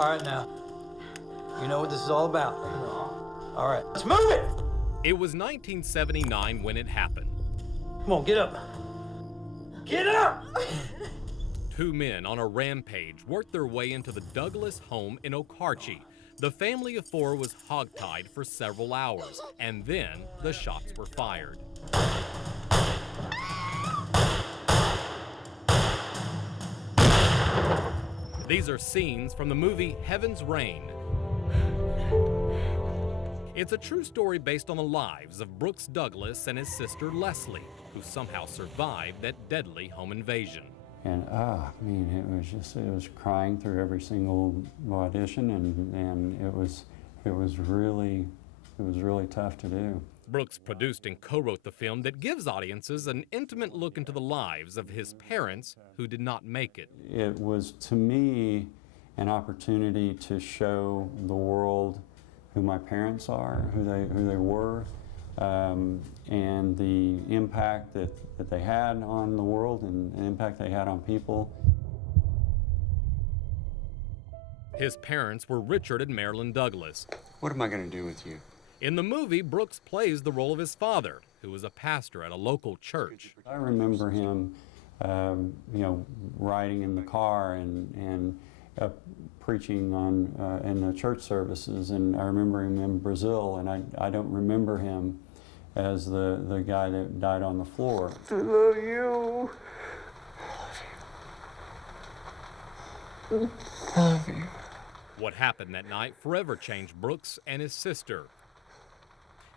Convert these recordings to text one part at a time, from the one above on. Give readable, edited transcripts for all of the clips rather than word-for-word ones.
All right, now, you know what this is all about. All right, let's move it! It was 1979 when it happened. Come on, get up. Get up! Two men on a rampage worked their way into the Douglas home in Okarche. The family of four was hogtied for several hours, and then the shots were fired. These are scenes from the movie Heaven's Rain. It's a true story based on the lives of Brooks Douglas and his sister Leslie, who somehow survived that deadly home invasion. And I mean, it was crying through every single audition, and it was really tough to do. Brooks produced and co-wrote the film that gives audiences an intimate look into the lives of his parents who did not make it. It was, to me, an opportunity to show the world who my parents are, who they were, and the impact that they had on the world and the impact they had on people. His parents were Richard and Marilyn Douglas. What am I going to do with you? In the movie, Brooks plays the role of his father, who was a pastor at a local church. I remember him, riding in the car and preaching in the church services, and I remember him in Brazil, and I don't remember him as the guy that died on the floor. I love you. I love you. What happened that night forever changed Brooks and his sister.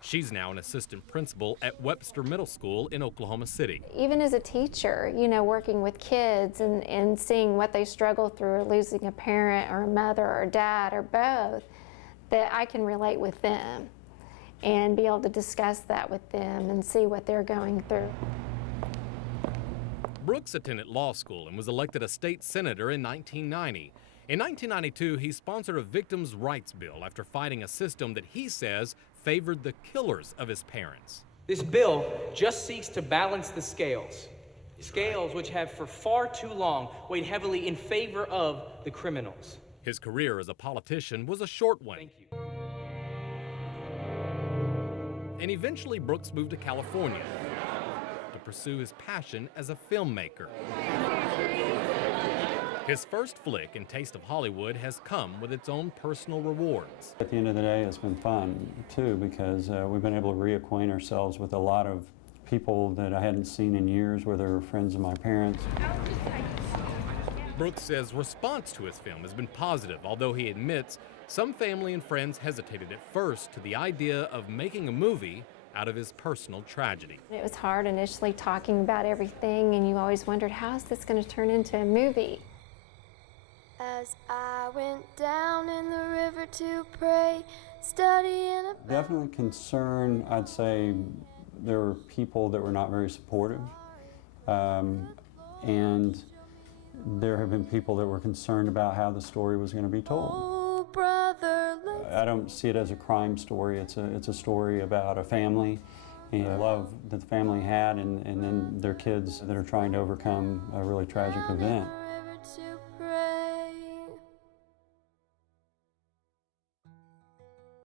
She's now an assistant principal at Webster Middle School in Oklahoma City. Even as a teacher, working with kids and seeing what they struggle through, losing a parent or a mother or a dad or both, that I can relate with them and be able to discuss that with them and see what they're going through. Brooks attended law school and was elected a state senator in 1990. In 1992, he sponsored a victims' rights bill after fighting a system that he says favored the killers of his parents. This bill just seeks to balance the scales. Scales which have for far too long weighed heavily in favor of the criminals. His career as a politician was a short one. Thank you. And eventually Brooks moved to California to pursue his passion as a filmmaker. His first flick and taste of Hollywood has come with its own personal rewards. At the end of the day, it's been fun, too, because we've been able to reacquaint ourselves with a lot of people that I hadn't seen in years, where they were friends of my parents. Brooks says response to his film has been positive, although he admits some family and friends hesitated at first to the idea of making a movie out of his personal tragedy. It was hard initially talking about everything, and you always wondered, how is this going to turn into a movie? As I went down in the river to pray, studying about... Definitely concern, I'd say there were people that were not very supportive, and there have been people that were concerned about how the story was going to be told. Oh, brother, I don't see it as a crime story. It's a story about a family and the love that the family had, and then their kids that are trying to overcome a really tragic event. river to